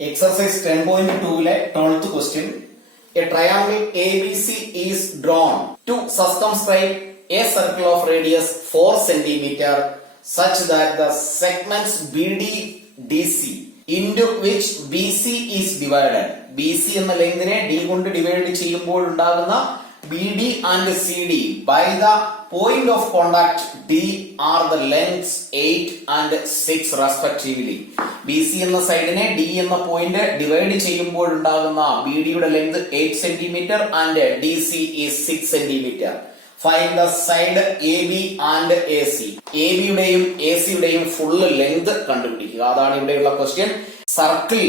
Exercise 10.2 12th question. A triangle ABC is drawn to circumscribe a circle of radius 4 cm such that the segments BD DC into which BC is divided. BC എന്ന ലെങ്തിനെ D കൊണ്ട് divide ചെയ്യുമ്പോൾ ഉണ്ടാകുന്ന BD and CD by the point of contact D are the lengths 8 and 6 respectively. BC എന്ന സൈഡിനെ D എന്ന point divide ചെയ്യുമ്പോൾ ഉണ്ടാകുന്ന BD യുടെ length 8 cm and DC is 6 cm. Find the side AB and AC. AB യുടെയും AC യുടെയും full length കണ്ടുപിടിക്കുക. അതാണ് ഇവിടെയുള്ള ക്വസ്റ്റ്യൻ. സർക്കിൾ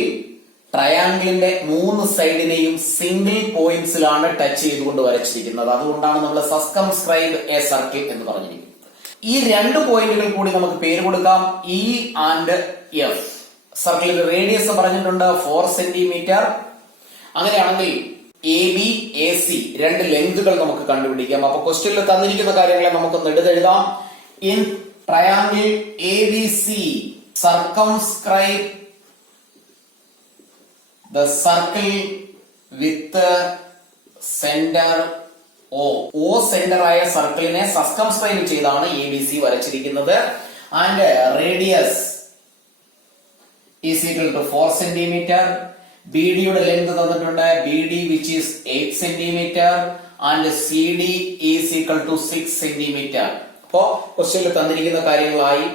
ട്രയാങ്കിളിന്റെ 3 സൈഡിനെയും സിംഗിൾ പോയിന്റ്സിലാണ് ടച്ച് ചെയ്തുകൊണ്ട് വരച്ചിരിക്കുന്നത്. അതുകൊണ്ടാണ് നമ്മൾ സർക്കംസ്ക്രൈബ് എ സർക്കിൾ എന്ന് പറഞ്ഞിരിക്കുന്നത്. ഈ രണ്ട് പോയിന്റുകൾ കൂടി നമുക്ക് പേര് കൊടുക്കാം E ആൻഡ് F. സർക്കിളിന്റെ റേഡിയസ് പറഞ്ഞിട്ടുണ്ട് 4 സെന്റിമീറ്റർ. അങ്ങനെയാണെങ്കിൽ AB AC രണ്ട് ലെങ്തുകൾ നമുക്ക് കണ്ടുപിടിക്കാം. അപ്പൊ ക്വസ്റ്റ്യനിൽ തന്നിരിക്കുന്ന കാര്യങ്ങളെ നമുക്കൊന്ന് എടുത്തെഴുതാം. In triangle ABC circumscribe the circle with center O. O centre ആയ സർക്കിളിനെ സർക്കംസ്ക്രൈബ് ചെയ്താണ് ABC വരച്ചിരിക്കുന്നത്. And radius is equal to 4 centimetre. BD യുടെ ലെങ്ത് തന്നിട്ടുണ്ട് BD which is 8 centimetre and CD is equal to 6 centimetre. അപ്പോ ക്വസ്റ്റ്യനിൽ തന്നിരിക്കുന്ന കാര്യങ്ങളായി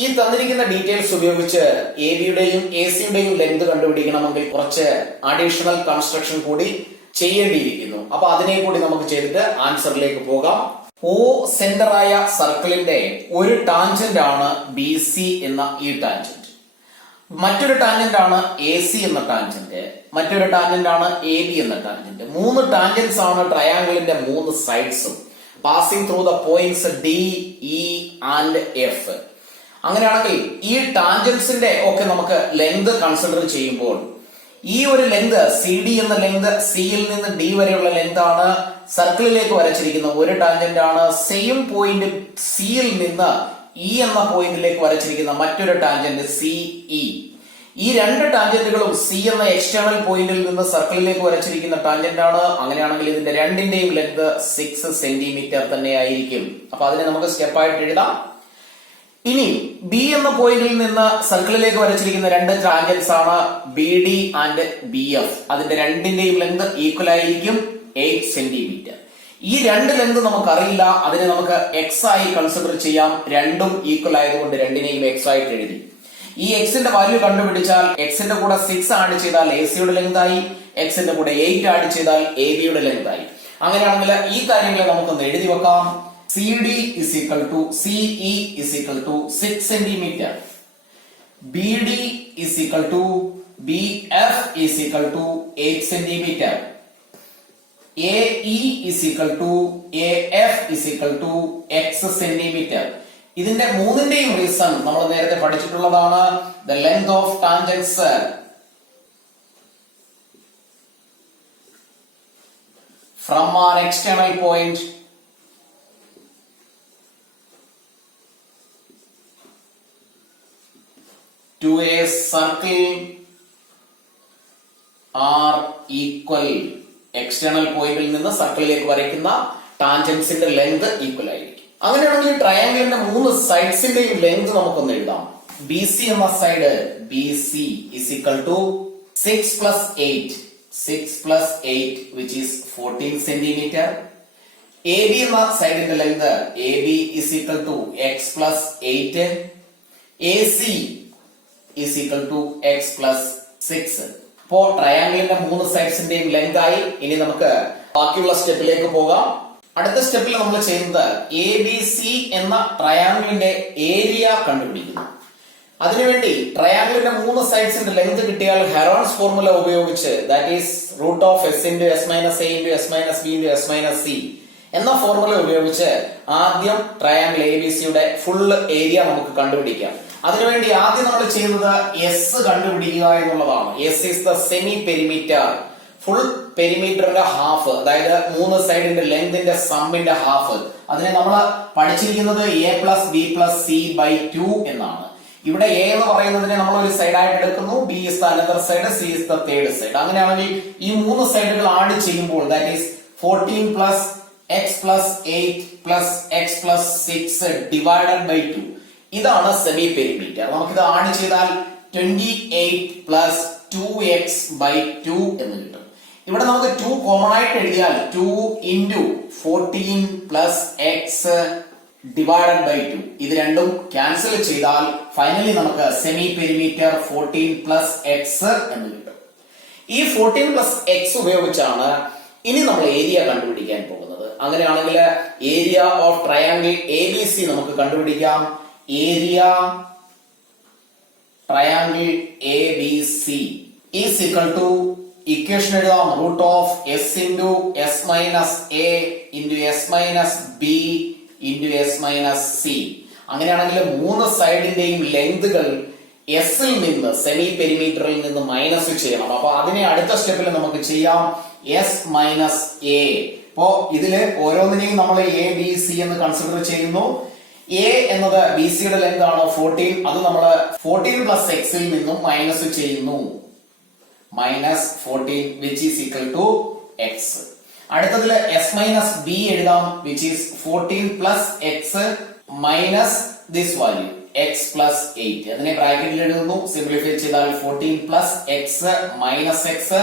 ഈ തന്നിരിക്കുന്ന ഡീറ്റെയിൽസ് ഉപയോഗിച്ച് AB യുടെയും AC യുടെയും ലെങ്ത് കണ്ടുപിടിക്കണമെങ്കിൽ കുറച്ച് അഡീഷണൽ കൺസ്ട്രക്ഷൻ കൂടി ചെയ്യേണ്ടിയിരിക്കുന്നു. അപ്പൊ അതിനെ കൂടി നമുക്ക് ചെയ്തിട്ട് ആൻസറിലേക്ക് പോകാം. O സെന്റർ ആയ സർക്കിളിന്റെ ഒരു ടാൻജന്റ് ആണ് BC എന്ന ഈ ടാൻജന്റ്. മറ്റൊരു ടാൻജന്റ് ആണ് AC എന്ന ടാൻജന്റ്. മറ്റൊരു ടാൻജന്റ് ആണ് AB എന്ന ടാൻജന്റ്. 3 ടാൻജന്റ്സ് ആണ് ട്രയാങ്കിളിന്റെ 3 സൈഡ്സും passing through the points D, E and F. അങ്ങനെയാണെങ്കിൽ ഈ ടാൻജന്റ്സിന്റെ ഒക്കെ നമുക്ക് ലെങ്ത് കൺസിഡർ ചെയ്യുമ്പോൾ ഈ ഒരു ലെങ്ത് CD എന്ന ലെങ്ത് C യിൽ നിന്ന് D വരെയുള്ള ലെങ്ത് ആണ് സർക്കിളിലേക്ക് വരച്ചിരിക്കുന്ന ഒരു ടാൻജന്റ് ആണ്. സെയിം പോയിന്റ് C യിൽ നിന്ന് E എന്ന പോയിന്റിലേക്ക് വരച്ചിരിക്കുന്ന മറ്റൊരു ടാൻജന്റ് CE. ഈ രണ്ട് ടാൻജന്റുകളും C എന്ന എക്സ്റ്റേണൽ പോയിന്റിൽ നിന്ന് സർക്കിളിലേക്ക് വരച്ചിരിക്കുന്ന ടാൻജന്റ് ആണ്. അങ്ങനെയാണെങ്കിൽ ഇതിന്റെ രണ്ടിന്റെയും ലെങ്ത് 6 സെന്റിമീറ്റർ തന്നെ ആയിരിക്കും. അപ്പൊ അതിനെ നമുക്ക് സ്റ്റെപ്പായിട്ട് എഴുതാം. ഇനി B എന്ന പോയിന്റിൽ നിന്ന് സർക്കിളിലേക്ക് വരച്ചിരിക്കുന്ന രണ്ട് ടാൻജന്റ്സ് ആണ് BD ആൻഡ് BF. അതിന്റെ രണ്ടിന്റെയും ലെങ്ത് ഈക്വൽ ആയിരിക്കും 8 സെന്റിമീറ്റർ. ഈ രണ്ട് ലെങ്ത് നമുക്കറിയില്ല, അതിനെ നമുക്ക് X ആയി കൺസിഡർ ചെയ്യാം. രണ്ടും ഈക്വൽ ആയതുകൊണ്ട് രണ്ടിനെയും X ആയിട്ട് എഴുതി. ഈ X ന്റെ വാല്യൂ കണ്ടുപിടിച്ചാൽ X ന്റെ കൂടെ 6 ആഡ് ചെയ്താൽ AC യുടെ ലെങ്ത് ആയി, X ന്റെ കൂടെ 8 ആഡ് ചെയ്താൽ AB യുടെ ലെങ്ത് ആയി. അങ്ങനെയാണെങ്കിൽ ഈ കാര്യങ്ങളെ നമുക്കൊന്ന് എഴുതി വെക്കാം. CD is equal to CE is equal to 6 centimeter. BD is equal to BF is equal to 8 centimeter. AE is equal to AF is equal to X centimeter. ഇതിന്റെ മൂന്നിന്റെയും റീസൺ നമ്മൾ നേരത്തെ പഠിച്ചിട്ടുള്ളതാണ്. The length of tangents from an external point to a circle are equal. External പോയിന്റിൽ നിന്ന് സർക്കിളിലേക്ക് വരയ്ക്കുന്ന ടാൻജന്റ്സിന്റെ length equal ആയിരിക്കും. അങ്ങനെയാണെങ്കിൽ ട്രയാങ്കിളിന്റെ 3 സൈഡ്സിന്റെയും length നമുക്കൊന്ന് എഴുതാം. BC എന്ന side BC is equal to 6 plus 8 which is 14 centimeter. AB എന്ന സൈഡിന്റെ length AB is equal to X plus 8. AC is equal to X plus 6. ഇപ്പോ ട്രയാങ്കിളിന്റെ 3 സൈഡ്സിന്റെയും ലെങ്ത് ആയി. ഇനി നമുക്ക് ബാക്കിയുള്ള സ്റ്റെപ്പിലേക്ക് പോകാം. അടുത്ത സ്റ്റെപ്പിൽ നമ്മൾ ചെയ്യുന്നത് ABC എന്ന ട്രയാങ്കിളിന്റെ ഏരിയ കണ്ടുപിടിക്കുന്നു. അതിനുവേണ്ടി ട്രയാങ്കിളിന്റെ 3 സൈഡ്സിന്റെ ലെങ്ത് കിട്ടിയാൽ ഹെറോൺസ് ഫോർമുല ഉപയോഗിച്ച് that is root of S into S minus A into S minus B into S minus C എന്ന ഫോർമുല ഉപയോഗിച്ച് ആദ്യം ട്രയാങ്കിൾ ABC യുടെ ഫുൾ ഏരിയ നമുക്ക് കണ്ടുപിടിക്കാം. അതിനുവേണ്ടി ആദ്യം നമ്മൾ ചെയ്യുന്നത് S കണ്ടുപിടിക്കുക എന്നുള്ളതാണ്. S is the semi perimeter. Full പെരിമീറ്ററിന്റെ ഹാഫ്, അതായത് 3 സൈഡിന്റെ ലെങ്തിന്റെ സമ്മിന്റെ ഹാഫ്. അതിനെ നമ്മൾ പഠിച്ചിരിക്കുന്നത് A plus B plus C by 2 എന്നാണ്. ഇവിടെ എ എന്ന് പറയുന്നതിനെ നമ്മൾ ഒരു സൈഡായിട്ട് എടുക്കുന്നു, B is the another side, C is the third side. അങ്ങനെയാണെങ്കിൽ ഈ മൂന്ന് സൈഡുകൾ ആഡ് ചെയ്യുമ്പോൾ that is 14 plus x plus 8 plus x plus 6 divided by 2. ഇതാണ് സെമി പെരിമീറ്റർ. നമുക്കിത് ആഡ് ചെയ്താൽ 28 പ്ലസ് 2x ബൈ 2 എന്ന് കിട്ടും. ഇവിടെ നമുക്ക് 2 കോമൺ ആയിട്ട് എഴുതിയാൽ 2 into 14 plus x divided by 2. ഇത് രണ്ടും ക്യാൻസൽ ചെയ്താൽ ഫൈനലി നമുക്ക് സെമി പെരിമീറ്റർ 14 പ്ലസ് എക്സ് എന്ന് കിട്ടും. ഈ 14 പ്ലസ് എക്സ് ഉപയോഗിച്ചാണ് ഇനി നമ്മൾ ഏരിയ കണ്ടുപിടിക്കാൻ പോകുന്നത്. അങ്ങനെയാണെങ്കിൽ area of triangle A B C നമുക്ക് കണ്ടുപിടിക്കാം. Area triangle A B C is equal to equation എഴുതാം, root of S into S minus A into S minus B into S minus C. അങ്ങനെയാണെങ്കിൽ മൂന്ന് സൈഡിന്റെയും ലെങ്തുകൾ എസിൽ നിന്ന് സെമി പെരിമീറ്ററിൽ നിന്ന് minus ചെയ്യണം. അപ്പൊ അതിനെ അടുത്ത സ്റ്റെപ്പിൽ നമുക്ക് ചെയ്യാം, എസ് മൈനസ് എ. അപ്പോ ഇതില് ഓരോന്നിനെയും നമ്മൾ എ ബി സി എന്ന് കൺസിഡർ ചെയ്യുന്നു. എ എന്നത് ബി സിയുടെ ലെങ്ത് ആണ് 14. അത് നമ്മൾ 14 പ്ലസ് എക്സിൽ നിന്നും മൈനസ് ചെയ്യുന്നു, minus 14 which is equal to x. അടുത്തതില് എസ് മൈനസ് ബി എഴുതാം, which is 14 plus x minus this value x plus 8. അതിനെ ബ്രാക്കറ്റിൽ എഴുതുന്നു. സിംപ്ലിഫൈ ചെയ്താൽ 14 plus x minus x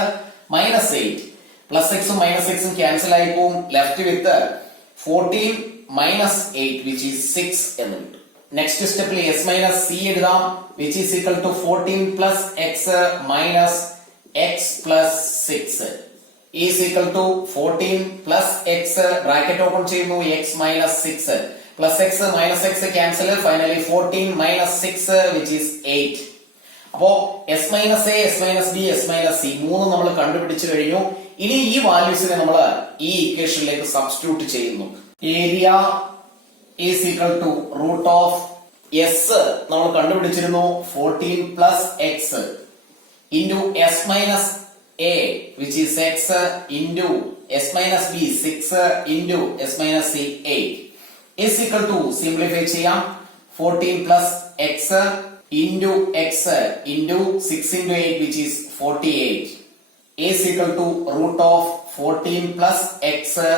minus 8. Plus എക്സും മൈനസ് എക്സും ക്യാൻസൽ ആയി പോകും. Left with 14 minus 8 which is 6 എന്ന് കിട്ടും. നെക്സ്റ്റ് സ്റ്റെപ്പിൽ എസ് മൈനസ് സി എഴുതാം, which is equal to 14 plus x minus X plus 6 is equal to 14 plus x bracket open ചെയ്യുന്നു, x minus 6 plus x minus x cancel, finally 14 minus 6 which is 8. അപ്പോ s minus a, s minus b, s minus c മൂന്നും നമ്മൾ കണ്ടുപിടിച്ചു കഴിഞ്ഞു. ഇനി ഈ വാല്യൂസിനെ നമ്മൾ ഈ ഇക്വേഷനിലേക്ക് സബ്സ്റ്റിറ്റ്യൂട്ട് ചെയ്യുന്നു. Area is equal to root of s നമ്മൾ കണ്ടുപിടിച്ചിരുന്നു 14 plus x into S minus a which is x into S minus B 6 into S minus C 8 is equal to simplify ചെയ്യാം 14 plus x into x into 6 into 8 which is 48 is equal to root of 14 plus x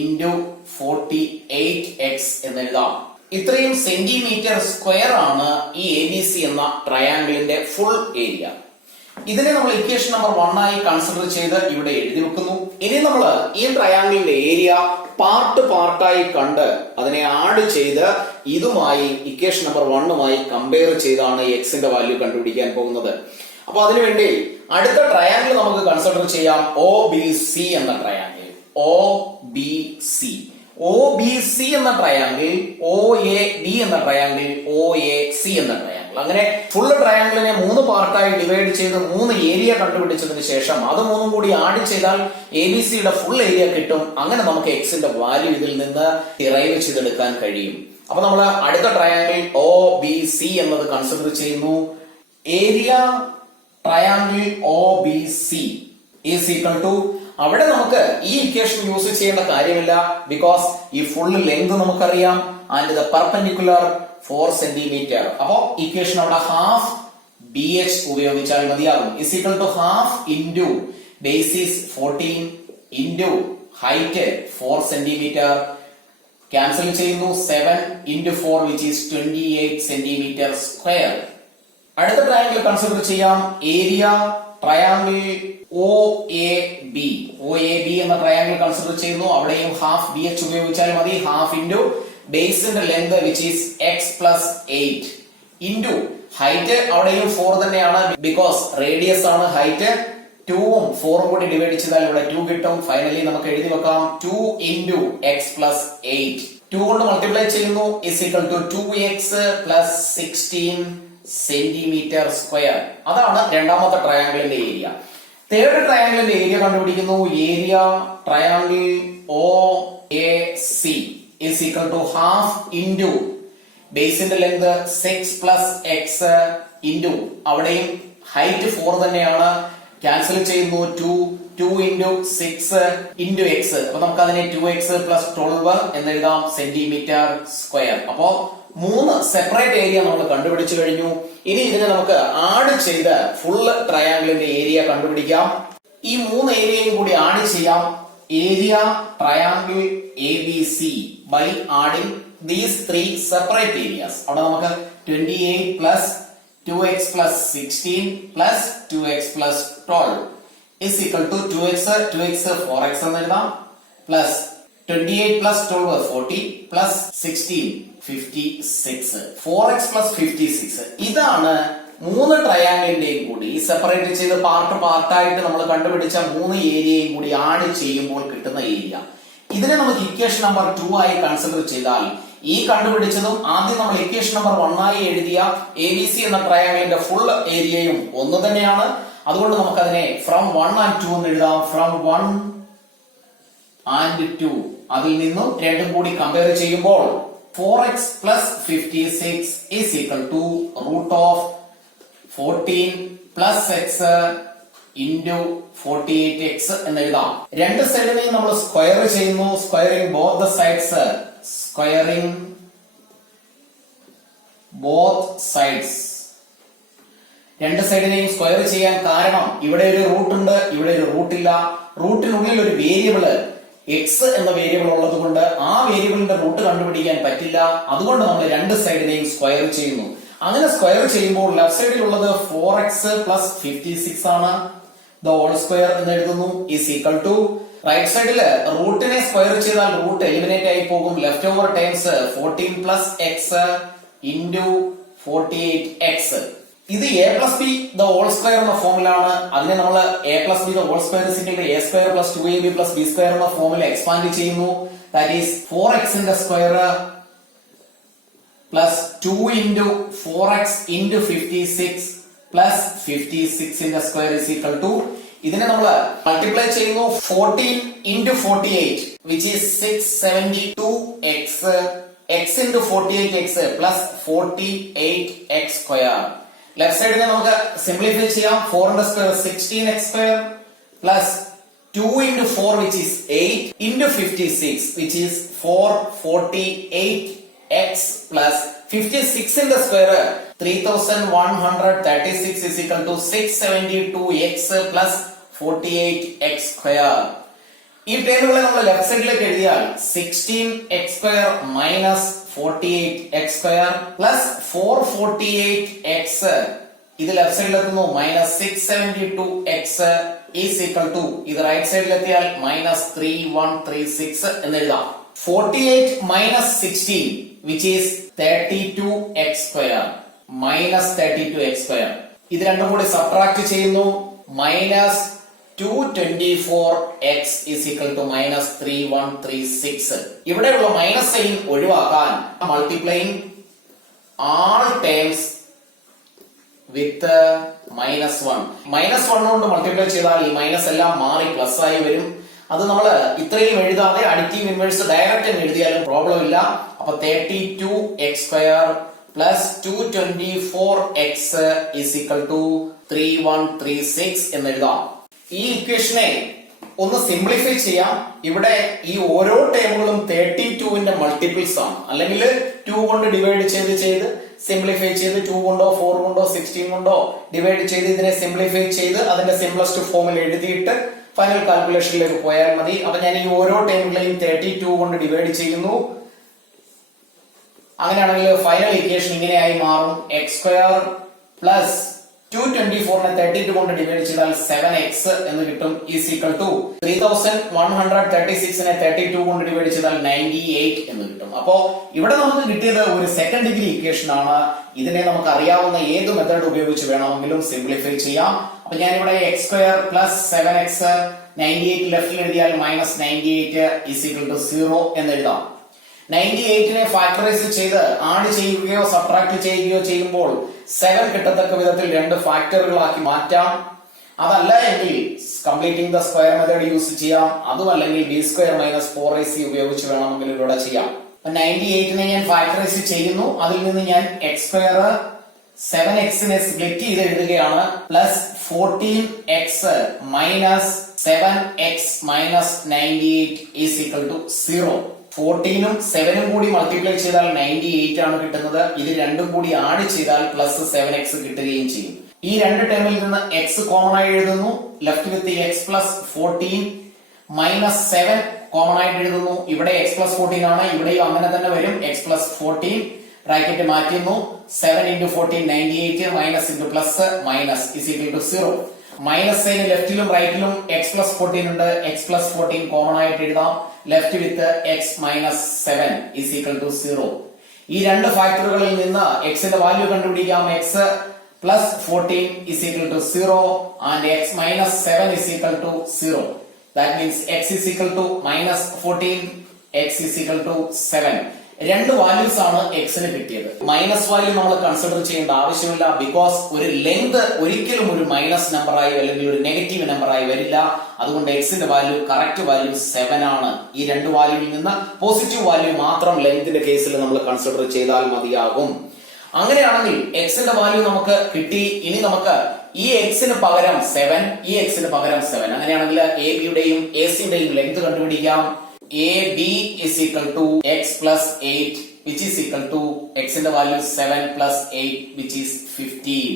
into 48x എന്ന് എഴുതാം. ഇത്രയും centimetre square ആണ് ഈ A B C എന്ന ട്രയാങ്കിളിന്റെ full area. ഇതിനെ നമ്മൾ ഇക്വേഷൻ നമ്പർ 1 ആയി കൺസിഡർ ചെയ്ത് ഇവിടെ എഴുതി വെക്കുന്നു. ഇനി നമ്മൾ ഈ ട്രയാങ്കിളിന്റെ ഏരിയ പാർട്ടായി കണ്ട് അതിനെ ആഡ് ചെയ്ത് ഇതുമായി ഇക്വേഷൻ നമ്പർ 1 കമ്പയർ ചെയ്താണ് എക്സിന്റെ വാല്യൂ കണ്ടുപിടിക്കാൻ പോകുന്നത്. അപ്പൊ അതിനുവേണ്ടി അടുത്ത ട്രയാങ്കിൾ നമുക്ക് കൺസിഡർ ചെയ്യാം, ഒ ബി സി എന്ന ട്രയാങ്കിൾ. ഒ ബി സി എന്ന ട്രയാങ്കിൾ, ഒ എ ഡി എന്ന ട്രയാങ്കിൾ, ഒ എ സി എന്ന ട്രയാങ്കിൾ. അങ്ങനെ ഫുൾ ട്രയാങ്കിളിനെ 3 പാർട്ടായി ഡിവൈഡ് ചെയ്ത് 3 ഏരിയ കണ്ടുപിടിച്ചതിന് ശേഷം അത് 3 കൂടി ആഡ് ചെയ്താൽ എ ബി സിയുടെ ഫുൾ ഏരിയ കിട്ടും. അങ്ങനെ നമുക്ക് എക്സിന്റെ വാല്യൂ ഇതിൽ നിന്ന് ഡിറൈവ് ചെയ്തെടുക്കാൻ കഴിയും. അപ്പൊ നമ്മൾ അടുത്ത ട്രയാങ്കിൾ ഒ ബി സി എന്നത് കൺസിഡർ ചെയ്യുന്നു. Area triangle O B C is equal to, അവിടെ നമുക്ക് ഈ ഇക്വേഷൻ യൂസ് ചെയ്യേണ്ട കാര്യമില്ല, ബിക്കോസ് ഈ ഫുൾ ലെങ്ത് നമുക്കറിയാം ആൻഡ് ദ പെർപെൻഡിക്കുലർ 4 സെന്റിമീറ്റർ. അപ്പോ ഇക്വേഷൻ അവിടെ ഹാഫ് ബി എച്ച് ഉപയോഗിച്ചാൽ മതിയാകും. Is equal to half into base is 14 into height 4 centimetre cancel ചെയ്യുന്നു. 7 into 4 which is 28 centimetre square. അടുത്ത ട്രയാങ്കിൾ കൺസിഡർ ചെയ്യാം, area triangle O A B എന്ന triangle consider ചെയ്യുന്നു. അവിടെയും ഹാഫ് ബി എച്ച് ഉപയോഗിച്ചാൽ മതി. ഹാഫ് ഇൻറ്റു ബേസിന്റെ length which is x plus 8 into height അവിടെയും 4 തന്നെയാണ്, ബിക്കോസ് റേഡിയസ് ആണ് ഹൈറ്റ്. 2ഉം 4ഉം കൂടി ഡിവൈഡ് ചെയ്താൽ ഇവിടെ 2 കിട്ടും. ഫൈനലി നമുക്ക് എഴുതി വെക്കാം 2 ഇൻറ്റു എക്സ് പ്ലസ് 8. 2 കൊണ്ട് മൾട്ടിപ്ലൈ ചെയ്യുന്നു, is equal to 2x plus 16 centimetre square. അതാണ് രണ്ടാമത്തെ ട്രയാങ്കിളിന്റെ ഏരിയ. തേർഡ് ട്രയാങ്കിളിന്റെ ഏരിയ കണ്ടുപിടിക്കുന്നു. Area triangle O A C is equal to half into ബേസിന്റെ ലെങ്ത് 6 പ്ലസ് എക്സ് ഇൻറ്റു അവിടെയും ഹൈറ്റ് 4 തന്നെയാണ്, ക്യാൻസൽ ചെയ്യുന്നു. 2 ഇൻറ്റു 6 ഇൻറ്റു എക്സ്. അപ്പൊ നമുക്ക് അതിനെ 2x പ്ലസ് 12 എന്ന് എഴുതാം സെന്റിമീറ്റർ സ്ക്വയർ. അപ്പോ മൂന്ന് സെപ്പറേറ്റ് ഏരിയ നമ്മൾ കണ്ടുപിടിച്ചു കഴിഞ്ഞു. ഇനി ഇതിനെ നമുക്ക് ആഡ് ചെയ്ത് ഫുള്ള് ട്രയാങ്കിളിന്റെ ഏരിയ കണ്ടുപിടിക്കാം. ഈ മൂന്ന് ഏരിയയും കൂടി ആഡ് ചെയ്യാം. Area triangle ABC by adding these three separate areas. അവിടെ നമുക്ക് 28 plus 2x plus 16 plus 2x plus 12 is equal to 2x 4x എന്ന് എഴുതാം, plus 28 plus 12 40 plus 16 56 4x plus 56. ഇതാണ് മൂന്ന് ട്രയാങ്കിളിന്റെയും കൂടി സെപ്പറേറ്റ് ചെയ്ത് പാർട്ടായിട്ട് നമ്മൾ കണ്ടുപിടിച്ച മൂന്ന് ഏരിയയും കൂടി ആഡ് ചെയ്യുമ്പോൾ കിട്ടുന്ന ഏരിയ. ഇതിനെ നമുക്ക് ഇക്വേഷൻ നമ്പർ 2 ആയി കൺസിഡർ ചെയ്താൽ ഈ കണ്ടുപിടിച്ചതും ആദ്യം നമ്മൾ ഇക്വേഷൻ നമ്പർ 1 ആയി എഴുതിയ ABC എന്ന ട്രയാങ്കിളിന്റെ ഫുൾ ഏരിയയും ഒന്ന് തന്നെയാണ്. അതുകൊണ്ട് നമുക്ക് അതിനെ ഫ്രം 1 and 2 എന്ന് എഴുതാം. ഫ്രം 1 and 2 അതിൽ നിന്നും രണ്ടും കൂടി കമ്പയർ ചെയ്യുമ്പോൾ 4x plus 56 is equal to root of 14 plus x into 48x എന്ന് എഴുതാം. രണ്ട് സൈഡിനെയും നമ്മൾ സ്ക്വയർ ചെയ്യുന്നു. Squaring both the sides. Squaring both sides. രണ്ട് സൈഡിനെയും സ്ക്വയർ ചെയ്യാൻ കാരണം ഇവിടെ ഒരു റൂട്ട് ഉണ്ട്, ഇവിടെ ഒരു റൂട്ട് ഇല്ല. റൂട്ടിനുള്ളിൽ ഒരു വേരിയബിള് എക്സ് എന്ന വേരിയബിൾ ഉള്ളത് കൊണ്ട് ആ വേരിയബിളിന്റെ റൂട്ട് കണ്ടുപിടിക്കാൻ പറ്റില്ല. അതുകൊണ്ട് നമ്മൾ രണ്ട് സൈഡിനെയും സ്ക്വയർ ചെയ്യുന്നു. അങ്ങനെ സ്ക്വയർ ചെയ്യുമ്പോൾ ലെഫ്റ്റ് സൈഡിൽ ഉള്ളത് 4x plus 56 ആണ്. ദ ഹോൾ സ്ക്വയർ എന്ന് എഴുതുന്നു ഈസ് ഈക്വൽ ടു റൈറ്റ് സൈഡില് റൂട്ടിനെ സ്ക്വയർ ചെയ്താൽ റൂട്ട് എലിമിനേറ്റ് ആയി പോകും. Left over times 14 plus x into 48x. ഇത് a plus b the whole square എന്ന ഫോമിലാണ്. അതിനെ നമ്മൾ a plus b the whole square is equal to a square plus 2ab plus b square എന്ന ഫോമിൽ expand ചെയ്യുന്നു. ദാറ്റ് ഈസ് 4x ന്റെ square plus 2 into 4x into 56 plus 56 ന്റെ square is equal to ഇതിനെ നമ്മൾ മൾട്ടിപ്ലൈ ചെയ്യുന്നു. 14 into 48 which is 672x x into 48x plus 48x square. Left സൈഡിനെ നമുക്ക് സിംപ്ലിഫൈ ചെയ്യാം. 4 ന്റെ square 16x square plus 2 into 4 which is 8 into 56 which is 448x plus 56 in the square 3136 is equal to 672x plus 48x square. ഈ ടേമുകളെ നമ്മൾ left സൈഡിലേക്ക് എഴുതിയാൽ 16x square minus 48x square plus 448x ഇത് left സൈഡിലെത്തുന്നു minus 672x is equal to ഇത് right സൈഡിലെത്തിയാൽ minus 3136 എന്ന് എഴുതാം. 48 minus 16 which is 32x square minus 32x square. ഇത് രണ്ടും കൂടി സബ്ട്രാക്ട് ചെയ്യുന്നു. minus 224x is equal to minus 3136. ഇവിടെയുള്ള മൈനസ് സൈൻ ഒഴിവാക്കാൻ മൾട്ടിപ്ലൈയിങ് all terms with -1 -1 കൊണ്ട് മൾട്ടിപ്ലൈ ചെയ്താൽ ഈ മൈനസ് എല്ലാം മാറി പ്ലസ് ആയി വരും. അത് നമ്മൾ ഇത്രയും എഴുതാതെ അഡിറ്റീവ് ഇൻവേഴ്സ് ഡയറക്റ്റ് എഴുതിയാലും പ്രോബ്ലം ഇല്ല. അപ്പൊ 32x square plus 224x is equal to 3136 എന്ന് എഴുതാം. ഈ ഇക്വേഷനെ ഒന്ന് സിംപ്ലിഫൈ ചെയ്യാം. ഇവിടെ ഈ ഓരോ ടേമുകളും 32ന്റെ മൾട്ടിപ്പിൾസ് ആണ്. അല്ലെങ്കിൽ 2 കൊണ്ട് ഡിവൈഡ് ചെയ്ത് സിംപ്ലിഫൈ ചെയ്ത് 2 കൊണ്ടോ 4 കൊണ്ടോ 16 കൊണ്ടോ ഡിവൈഡ് ചെയ്ത് ഇതിനെ സിംപ്ലിഫൈ ചെയ്ത് അതിന്റെ സിംപ്ലസ്റ്റ് ഫോമിൽ എഴുതിയിട്ട് ഫൈനൽ കാൽക്കുലേഷനിലേക്ക് പോയാൽ മതി. അപ്പൊ ഞാൻ ഈ ഓരോ ടേമുകളെയും 32 കൊണ്ട് ഡിവൈഡ് ചെയ്യുന്നു. അങ്ങനെയാണെങ്കിൽ ഫൈനൽ ഇക്വേഷൻ ഇങ്ങനെയായി മാറും. x square plus 224നെ 32 കൊണ്ട് ഡിവൈഡ് ചെയ്താൽ 7x എന്ന് കിട്ടും is equal to 3136നെ 32 കൊണ്ട് ഡിവൈഡ് ചെയ്താൽ 98 എന്ന് കിട്ടും. അപ്പോ ഇവിടെ നമുക്ക് കിട്ടിയത് ഒരു സെക്കൻഡ് ഡിഗ്രി ഇക്വേഷൻ ആണ്. ഇതിനെ നമുക്ക് അറിയാവുന്ന ഏത് മെത്തേഡ് ഉപയോഗിച്ച് വേണമെങ്കിലും സിംപ്ലിഫൈ ചെയ്യാം. അപ്പൊ ഞാനിവിടെ x square plus 7x 98 ലെഫ്റ്റിൽ എഴുതിയാൽ minus 98 is equal to 0 എന്ന് എഴുതാം. 98നെ ഫാക്ടറൈസ് ചെയ്ത് ആഡ് ചെയ്യുകയോ സബ്ട്രാക്ട് ചെയ്യുകയോ ചെയ്യുമ്പോൾ 7 കിട്ടത്തക്ക വിധത്തിൽ രണ്ട് ഫാക്ടറുകളാക്കി മാറ്റാം. അതല്ല എങ്കിൽ completing the square method use ചെയ്യാം. അതുമല്ലെങ്കിൽ b square minus 4ac ഉപയോഗിച്ച് വേണമെങ്കിൽ ഇവിടെ ചെയ്യാം. 98നെ ഞാൻ ഫാക്ടറൈസ് ചെയ്യുന്നു. അതിൽ നിന്ന് ഞാൻ x square 7xനെ സ്പ്ലിറ്റ് ചെയ്ത് എഴുതുകയാണ്. Plus 14x minus 7x minus 98 is equal to 0. 14ഉം 7ഉം കൂടി മൾട്ടിപ്ലൈ ചെയ്താൽ 98 ആണ് കിട്ടുന്നത്. ഇത് രണ്ടും കൂടി ആഡ് ചെയ്താൽ പ്ലസ് 7x കിട്ടുകയും ചെയ്യും. ഈ രണ്ട് ടേമിൽ നിന്ന് x കോമൺ ആയി എഴുതുന്നു. Left with X plus 14 minus 7 common ആയിട്ട് എഴുതുന്നു. ഇവിടെ എക്സ് പ്ലസ് 14 ആണ്, ഇവിടെയും അങ്ങനെ തന്നെ വരും. എക്സ് പ്ലസ് 14 ബ്രാക്കറ്റ് മാറ്റുന്നു. 7 into 14 98 minus into plus minus is equal to 0. Minus sign ലെഫ്റ്റിലും റൈറ്റിലും എക്സ് പ്ലസ് 14 ഉണ്ട്. എക്സ് പ്ലസ് 14 കോമൺ ആയിട്ട് എഴുതാം. Left with x minus 7 is equal to 0. ഈ രണ്ട് ഫാക്ടറുകളിൽ നിന്ന് എക്സിന്റെ വാല്യൂ കണ്ടുപിടിക്കാം. X plus 14 is equal to 0 and x minus 7 is equal to 0. That means x is equal to minus 14, x is equal to 7. രണ്ട് values ആണ് എക്സിന് കിട്ടിയത്. Minus value നമ്മൾ കൺസിഡർ ചെയ്യേണ്ട ആവശ്യമില്ല. ബിക്കോസ് ഒരു ലെങ്ത് ഒരിക്കലും ഒരു മൈനസ് നമ്പറായി അല്ലെങ്കിൽ ഒരു നെഗറ്റീവ് നമ്പറായി വരില്ല. അതുകൊണ്ട് എക്സിന്റെ വാല്യൂ കറക്റ്റ് വാല്യൂ 7 ആണ്. ഈ രണ്ട് വാല്യൂവിൽ നിന്ന് പോസിറ്റീവ് വാല്യൂ മാത്രം ലെങ്ത്തിന്റെ കേസിൽ നമ്മൾ കൺസിഡർ ചെയ്താൽ മതിയാകും. അങ്ങനെയാണെങ്കിൽ എക്സിന്റെ വാല്യൂ നമുക്ക് കിട്ടി. ഇനി നമുക്ക് ഈ എക്സിന് പകരം 7, ഈ എക്സിന് പകരം 7. അങ്ങനെയാണെങ്കിൽ എ ബിയുടെയും എ സിയുടെയും ലെങ്ത് കണ്ടുപിടിക്കാം. A B is equal to x plus 8 which is equal to x ന്റെ value 7 plus 8 which is 15.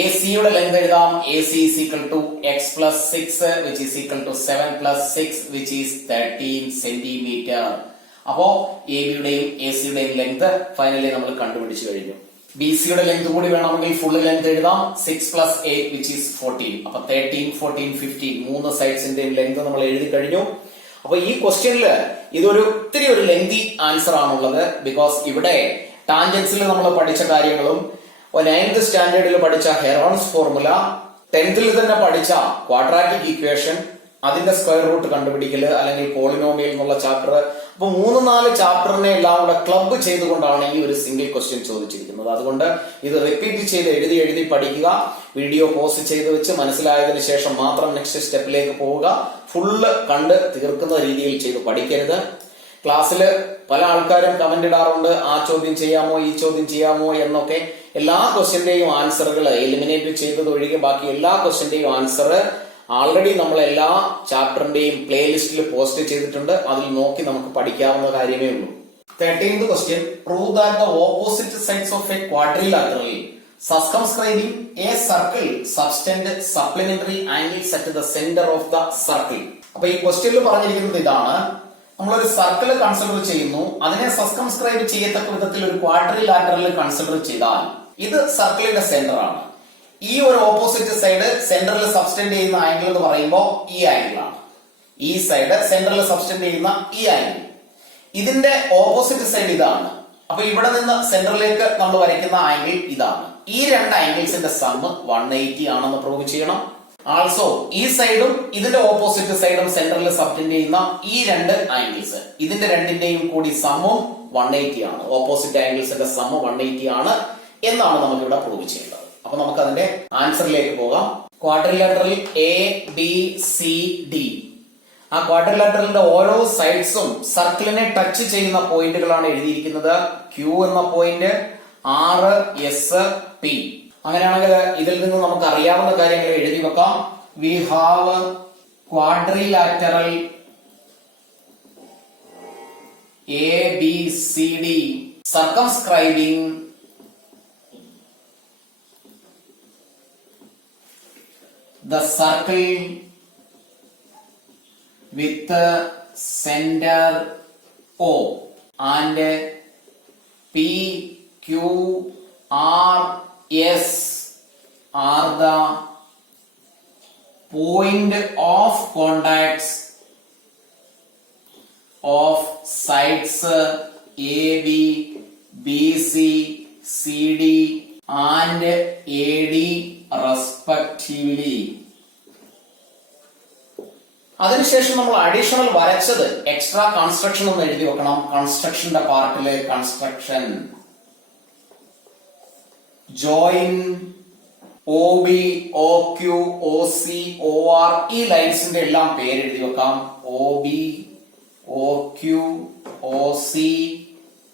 A സിയുടെ ലെങ്ത് എഴുതാം. A C is equal to x plus 6 which is equal to 7 plus 6 which is 13 centimeter. അപ്പോ A ബിയുടെയും A സിയുടെയും length finally നമ്മൾ കണ്ടുപിടിച്ചു കഴിഞ്ഞു. B സിയുടെ length കൂടി വേണമെങ്കിൽ ഫുൾ ലെങ്ത് എഴുതാം. 6 plus 8 which is 14. അപ്പൊ 13, 14, 15 മൂന്ന് സൈഡ്സിന്റെയും ലെങ്ത് നമ്മൾ എഴുതി കഴിഞ്ഞു. അപ്പൊ ഈ ക്വസ്റ്റ്യനിൽ ഇതൊരു ഒത്തിരി ഒരു ലെങ്തി ആൻസർ ആണുള്ളത്. ബിക്കോസ് ഇവിടെ ടാൻജൻസിൽ നമ്മൾ പഠിച്ച കാര്യങ്ങളും 9th സ്റ്റാൻഡേർഡിൽ പഠിച്ച ഹെറോൺസ് ഫോർമുല, 10th തന്നെ പഠിച്ച ക്വാഡ്രാറ്റിക് ഇക്വേഷൻ, അതിന്റെ സ്ക്വയർ റൂട്ട് കണ്ടുപിടിക്കല് അല്ലെങ്കിൽ പോളിനോമിയൽ എന്നുള്ള ചാപ്റ്റർ. അപ്പൊ 3-4 ചാപ്റ്ററിനെ എല്ലാം കൂടെ ക്ലബ് ചെയ്തുകൊണ്ടാണ് ഈ ഒരു സിംഗിൾ ക്വസ്റ്റ്യൻ ചോദിച്ചിരിക്കുന്നത്. അതുകൊണ്ട് ഇത് റിപ്പീറ്റ് ചെയ്ത് എഴുതി പഠിക്കുക. വീഡിയോ പോസ്റ്റ് ചെയ്ത് വെച്ച് മനസ്സിലായതിനു ശേഷം മാത്രം നെക്സ്റ്റ് സ്റ്റെപ്പിലേക്ക് പോവുക. ഫുള്ള് കണ്ട് തീർക്കുന്ന രീതിയിൽ ചെയ്ത് പഠിക്കരുത്. ക്ലാസ്സിൽ പല ആൾക്കാരും കമന്റ് ഇടാറുണ്ട്, ആ ചോദ്യം ചെയ്യാമോ ഈ ചോദ്യം ചെയ്യാമോ എന്നൊക്കെ. എല്ലാ ക്വസ്റ്റ്യന്റെയും ആൻസറുകൾ എലിമിനേറ്റ് ചെയ്തത് ഒഴികെ ബാക്കി എല്ലാ ക്വസ്റ്റ്യന്റെയും ആൻസർ ആൾറെഡി നമ്മൾ എല്ലാ ചാപ്റ്ററിന്റെയും പ്ലേലിസ്റ്റിൽ പോസ്റ്റ് ചെയ്തിട്ടുണ്ട്. അതിൽ നോക്കി നമുക്ക് പഠിക്കാവുന്ന കാര്യമേ ഉള്ളൂ. 13th question. Prove that the opposite sides of a quadrilateral circumscribing a circle subtend supplementary angles at the center of the circle. അപ്പൊ ഈ ക്വസ്റ്റ്യനിൽ പറഞ്ഞിരിക്കുന്നത് ഇതാണ്. നമ്മളൊരു സർക്കിൾ കൺസിഡർ ചെയ്യുന്നു. അതിനെ സബ്സ്ക്രൈബ് ചെയ്യത്തക്ക വിധത്തിൽ ഒരു ക്വാഡ്രിലാറ്ററൽ കൺസിഡർ ചെയ്താൽ ഇത് സർക്കിളിന്റെ സെന്റർ ആണ്. ഈ ഒരു ഓപ്പോസിറ്റ് സൈഡ് സെന്ററിൽ സബ്സ്റ്റൻഡ് ചെയ്യുന്ന ആംഗിൾ എന്ന് പറയുമ്പോൾ ഈ ആംഗിൾ ആണ്. ഈ സൈഡ് സെന്ററിൽ സബ്സ്റ്റൻഡ് ചെയ്യുന്ന ഈ ആംഗിൾ. ഇതിന്റെ ഓപ്പോസിറ്റ് സൈഡ് ഇതാണ്. അപ്പൊ ഇവിടെ നിന്ന് സെന്ററിലേക്ക് നമ്മൾ വരയ്ക്കുന്ന ആംഗിൾ ഇതാണ്. ഈ രണ്ട് ആംഗിൾസിന്റെ സം 180 ആണെന്ന് പ്രൂവ് ചെയ്യണം. ആൾസോ ഈ സൈഡും ഇതിന്റെ ഓപ്പോസിറ്റ് സൈഡും സെന്ററിൽ സബ്സ്റ്റൻഡ് ചെയ്യുന്ന ഈ രണ്ട് ആംഗിൾസ്, ഇതിന്റെ രണ്ടിന്റെയും കൂടി സമ്മും 180 ആണ്. ഓപ്പോസിറ്റ് ആംഗിൾസിന്റെ സം 180 ആണ് എന്നാണ് നമുക്ക് ഇവിടെ പ്രൂവ് ചെയ്യേണ്ടത്. അപ്പൊ നമുക്ക് അതിന്റെ ആൻസറിലേക്ക് പോകാം. Quadrilateral A B C D. ആ ക്വാഡ്രിലാറ്ററലിന്റെ ഓരോ സൈഡ്സും സർക്കിളിനെ ടച്ച് ചെയ്യുന്ന പോയിന്റുകളാണ് എഴുതിയിരിക്കുന്നത്. ക്യൂ എന്ന പോയിന്റ്, ആർ, എസ്, പി. അങ്ങനെയാണെങ്കിൽ ഇതിൽ നിന്ന് നമുക്ക് അറിയാവുന്ന കാര്യങ്ങൾ എഴുതി വെക്കാം. We have quadrilateral A B C D circumscribing the circle with center O and P, Q, R, S are the point of contacts of sides AB, BC, CD and AD respectively. അതിനുശേഷം നമ്മൾ additional വരച്ചത് extra construction ഒന്ന് എഴുതി വെക്കണം. കൺസ്ട്രക്ഷന്റെ പാർട്ടിലെ construction join O B, O Q, O C, O R. ഈ ലൈൻസിന്റെ എല്ലാം പേര് എഴുതി വെക്കാം. O B, O Q, O C,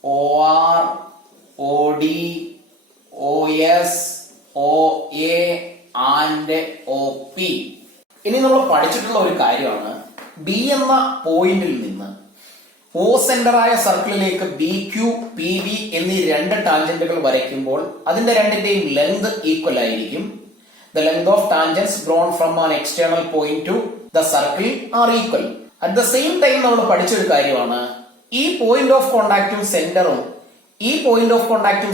O R, O D, O S, O A and O P. ഇനി നമ്മൾ പഠിച്ചിട്ടുള്ള ഒരു കാര്യമാണ്, ബി എന്ന പോയിന്റിൽ നിന്ന് ഓ സെന്ററായ സർക്കിളിലേക്ക് ബി ക്യു പി വി എന്നീ രണ്ട് ടാൻജന്റുകൾ വരയ്ക്കുമ്പോൾ അതിന്റെ രണ്ടിന്റെയും ലെങ്ത് ഈക്വൽ ആയിരിക്കും. The length of tangents drawn from an external point to the circle are equal. At the same time നമ്മൾ പഠിച്ചൊരു കാര്യമാണ്, ഈ പോയിന്റ് ഓഫ് കോണ്ടാക്റ്റും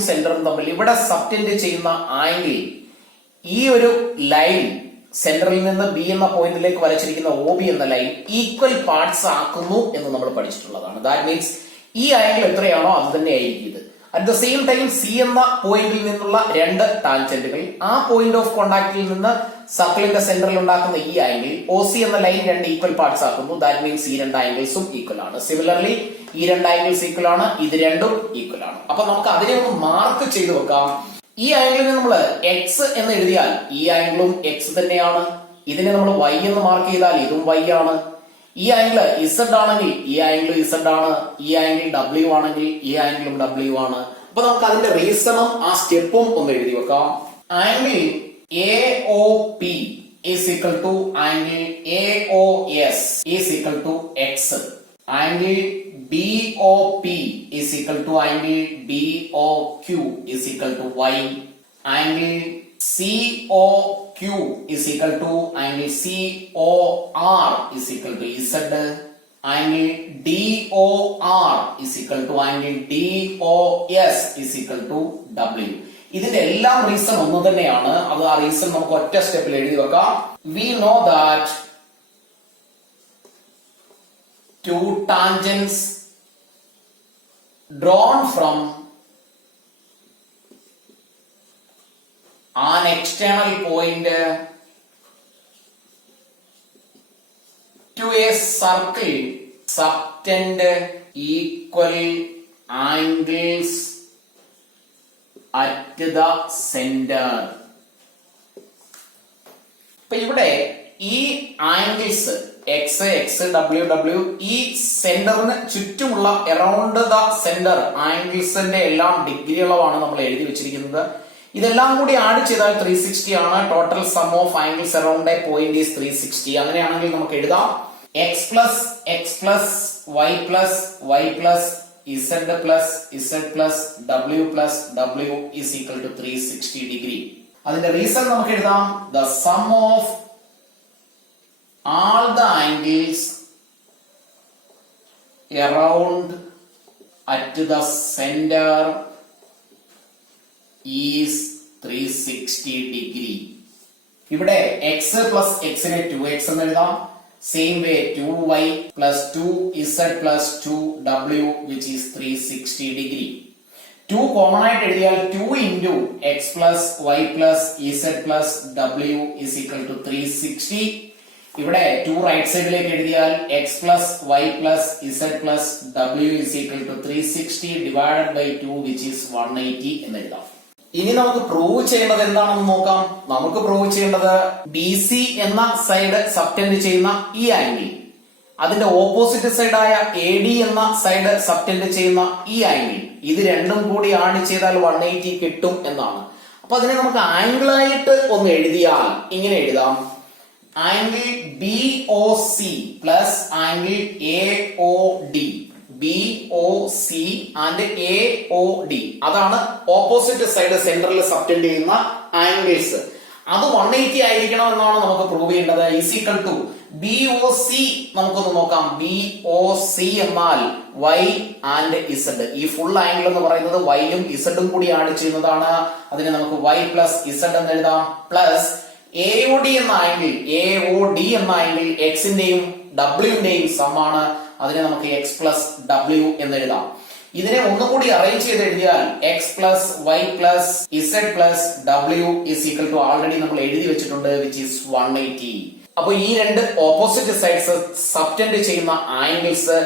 സെന്ററും തമ്മിൽ ഇവിടെ സബ്റ്റെൻഡ് ചെയ്യുന്ന ആംഗിൾ ഈ ഒരു ലൈൻ സെന്ററിൽ നിന്ന് ബി എന്ന പോയിന്റിലേക്ക് വരച്ചിരിക്കുന്ന ഒ ബി എന്ന ലൈൻ ഈക്വൽ പാർട്സ് ആക്കുന്നു എന്ന് നമ്മൾ പഠിച്ചിട്ടുള്ളതാണ്. ദാറ്റ് മീൻസ് ഈ ആംഗിൾ എത്രയാണോ അത് തന്നെ ആയിരിക്കും ഇത്. At the same time C എന്ന പോയിന്റിൽ നിന്നുള്ള രണ്ട് ടാൻജന്റുകൾ ആ പോയിന്റ് ഓഫ് കോണ്ടാക്റ്റിൽ നിന്ന് സർക്കിളിന്റെ സെന്ററിൽ ഉണ്ടാക്കുന്ന ഈ ആംഗിൾ ഒ സി എന്ന ലൈൻ രണ്ട് ഈക്വൽ പാർട്സ് ആക്കുന്നു. ദാറ്റ് മീൻസ് ഈ രണ്ട് ആംഗിൾസും ഈക്വൽ ആണ്. സിമിലർലി ഈ രണ്ട് ആംഗിൾസ് ഈക്വൽ ആണ്, ഇത് രണ്ടും ഈക്വൽ ആണ്. അപ്പൊ നമുക്ക് അതിനെ ഒന്ന് മാർക്ക് ചെയ്ത് വെക്കാം. ഈ ആംഗിളിനെ നമ്മൾ എക്സ് എന്ന് എഴുതിയാൽ ഈ ആംഗിളും എക്സ് തന്നെയാണ്. ഇതിനെ നമ്മൾ വൈ എന്ന് മാർക്ക് ചെയ്താൽ ഇതും വൈ ആണ്. ഈ ആംഗിൾ ഇസഡ് ആണെങ്കിൽ ഈ ആംഗിൾ ഇസഡ് ആണ്. ഈ ആംഗിൾ ഡബ്ല്യു ആണെങ്കിൽ ഈ ആംഗിളും ഡബ്ല്യു ആണ്. അപ്പൊ നമുക്ക് അതിന്റെ റീസണും ആ സ്റ്റെപ്പും ഒന്ന് എഴുതി വെക്കാം. Angle A O P is equal to angle A O S is equal to X. Angle B O P is equal to angle B O Q is equal to Y. Angle COQ is equal to angle COR is equal to Z. Angle DOR is equal to angle DOS is equal to W. ഇതിന്റെ എല്ലാം reason ഒന്ന് തന്നെയാണ്. അത് ആ reason നമുക്ക് ഒറ്റ സ്റ്റെപ്പിൽ എഴുതി വെക്കാം. We know that two tangents drawn from an external point to a circle subtend equal angles at the center. ഇപ്പൊ ഇവിടെ ഈ angles X X W W ഈ സെന്ററിന് ചുറ്റുമുള്ള അറൌണ്ട് ദ സെന്റർ ആംഗിൾസിന്റെ എല്ലാം ഡിഗ്രി അളവാണ് നമ്മൾ എഴുതി വെച്ചിരിക്കുന്നത്. ഇതെല്ലാം കൂടി ആഡ് ചെയ്താൽ 360 ആണ്. Total sum of angles around a point is 360. അങ്ങനെയാണെങ്കിൽ നമുക്ക് എഴുതാം X plus Y plus Y plus Z plus Z plus W plus W is equal to 360 degree. അതിന്റെ റീസൺ നമുക്ക് എഴുതാം the sum of all the angles around at the center is 360 degree. ഇവിടെ x plus x നെ 2x എന്ന് എഴുതാം. Same way 2y plus 2z plus 2w which is 360 degree. 2 common ആയിട്ട് എഴുതിയാൽ 2 into x plus y plus z plus w is equal to 360. ഇവിടെ 2 right സൈഡിലേക്ക് എഴുതിയാൽ x plus y plus z plus w is equal to 360 divided by 2 which is 180 എന്ന് എഴുതാം. ഇനി നമുക്ക് prove ചെയ്യേണ്ടത് എന്താണെന്ന് നോക്കാം. നമുക്ക് പ്രൂവ് ചെയ്യേണ്ടത് ബി സി എന്ന സൈഡ് സബ്റ്റെൻഡ് ചെയ്യുന്ന ഈ ആംഗിൾ അതിന്റെ ഓപ്പോസിറ്റ് സൈഡായ എ ഡി എന്ന സൈഡ് സബ്റ്റെൻഡ് ചെയ്യുന്ന ഈ ആംഗിൾ ഇത് രണ്ടും കൂടി ആഡ് ചെയ്താൽ 180 കിട്ടും എന്നാണ്. അപ്പൊ അതിനെ നമുക്ക് ആംഗിൾ ആയിട്ട് ഒന്ന് എഴുതിയാൽ ഇങ്ങനെ എഴുതാം. Angle B O C plus angle A O D. B O C and A O D അതാണ് ഓപ്പോസിറ്റ് സൈഡ് സെന്ററിൽ സബ്റ്റെൻഡ് ചെയ്യുന്ന ആംഗിൾസ്. അത് 180 ആയിരിക്കണം എന്നാണ് നമുക്ക് പ്രൂവ് ചെയ്യേണ്ടത്. Is equal to B O C നമുക്കൊന്ന് നോക്കാം. ബി ഒ സി എന്നാൽ വൈ ആൻഡ് ഇസഡ്. ഈ ഫുൾ ആംഗിൾ എന്ന് പറയുന്നത് വൈയും ഇസഡും കൂടി ആഡ് ചെയ്യുന്നതാണ്. അതിനെ നമുക്ക് വൈ പ്ലസ് ഇസഡ് എന്ന് എഴുതാം. പ്ലസ് എ ഒ ഡി എന്ന ആംഗിൾ എക്സിന്റെയും ഡബ്ല്യുവിന്റെയും സമാണ്. അതിനെ നമുക്ക് എക്സ് പ്ലസ് ഡബ്ല്യു എന്ന് എഴുതാം. ഇതിനെ ഒന്നുകൂടി അറേഞ്ച് ചെയ്ത് എഴുതിയാൽ X plus Y plus Z plus W is equal to already നമ്മൾ എഴുതി വെച്ചിട്ടുണ്ട് വിച്ച് ഈസ് 180. അപ്പൊ ഈ രണ്ട് ഓപ്പോസിറ്റ് സൈഡ്സ് സബ്റ്റെൻഡ് ചെയ്യുന്ന ആംഗിൾസ്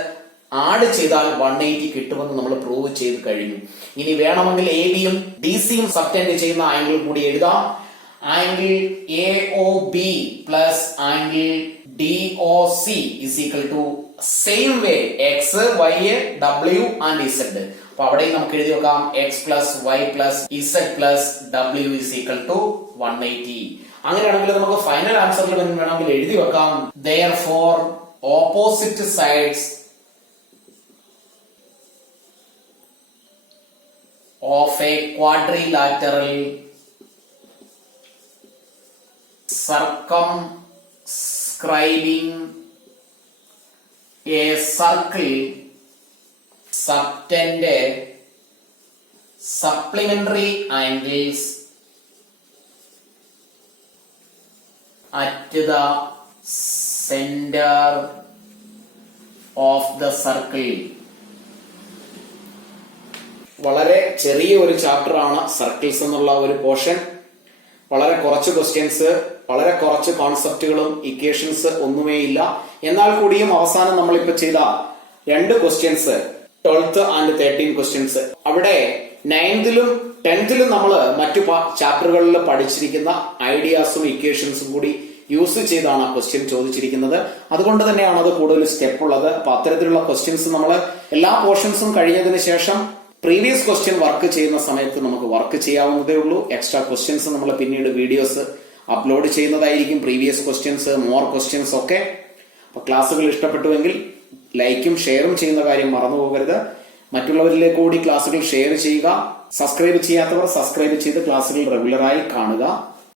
ആഡ് ചെയ്താൽ 180 കിട്ടുമെന്ന് നമ്മൾ പ്രൂവ് ചെയ്ത് കഴിഞ്ഞു. ഇനി വേണമെങ്കിൽ എ ബിയും ഡി സിയും സബ്റ്റെൻഡ് ചെയ്യുന്ന ആംഗിൾ കൂടി എഴുതാം. Angle A O B plus angle D O C is equal to same way X Y W and Z. അപ്പൊ അവിടെ നമുക്ക് എഴുതി വെക്കാം X plus Y plus Z plus W is equal to 180. അങ്ങനെയാണെങ്കിൽ നമുക്ക് ഫൈനൽ ആൻസറിൽ വേണമെങ്കിൽ എഴുതി വെക്കാം. Therefore, opposite sides of a quadrilateral circumscribing a circle subtended supplementary angles at the center of the circle. വളരെ ചെറിയ ഒരു ചാപ്റ്റർ ആണ് സർക്കിൾസ് എന്നുള്ള ഒരു പോർഷൻ. വളരെ കുറച്ച് ക്വസ്റ്റ്യൻസ്, വളരെ കുറച്ച് കോൺസെപ്റ്റുകളും ഇക്വേഷൻസ് ഒന്നുമേ ഇല്ല. എന്നാൽ കൂടിയും അവസാനം നമ്മളിപ്പോ ചെയ്ത 2 ക്വസ്റ്റ്യൻസ് 12th ആൻഡ് 13 ക്വസ്റ്റ്യൻസ്, അവിടെ 9th-ലും 10th-ലും നമ്മൾ മറ്റു ചാപ്റ്ററുകളിൽ പഠിച്ചിരിക്കുന്ന ഐഡിയാസും ഇക്വേഷൻസും കൂടി യൂസ് ചെയ്താണ് ആ ക്വസ്റ്റ്യൻ ചോദിച്ചിരിക്കുന്നത്. അതുകൊണ്ട് തന്നെയാണ് അത് കൂടുതൽ സ്റ്റെപ്പ് ഉള്ളത്. അപ്പൊ അത്തരത്തിലുള്ള ക്വസ്റ്റ്യൻസ് നമ്മൾ എല്ലാ പോർഷൻസും കഴിഞ്ഞതിന് ശേഷം പ്രീവിയസ് ക്വസ്റ്റ്യൻ വർക്ക് ചെയ്യുന്ന സമയത്ത് നമുക്ക് വർക്ക് ചെയ്യാവുന്നതേ ഉള്ളൂ. എക്സ്ട്രാ ക്വസ്റ്റ്യൻസ് നമ്മൾ പിന്നീട് വീഡിയോസ് അപ്ലോഡ് ചെയ്യുന്നതായിരിക്കും. പ്രീവിയസ് ക്വസ്റ്റ്യൻസ്, മോർ ക്വസ്റ്റ്യൻസ് ഒക്കെ. അപ്പൊ ക്ലാസ്സുകൾ ഇഷ്ടപ്പെട്ടുവെങ്കിൽ ലൈക്കും ഷെയറും ചെയ്യുന്ന കാര്യം മറന്നു പോകരുത്. മറ്റുള്ളവരിലേക്ക് കൂടി ക്ലാസ്സുകൾ ഷെയർ ചെയ്യുക. സബ്സ്ക്രൈബ് ചെയ്യാത്തവർ സബ്സ്ക്രൈബ് ചെയ്ത് ക്ലാസ്സുകൾ റെഗുലറായി കാണുക.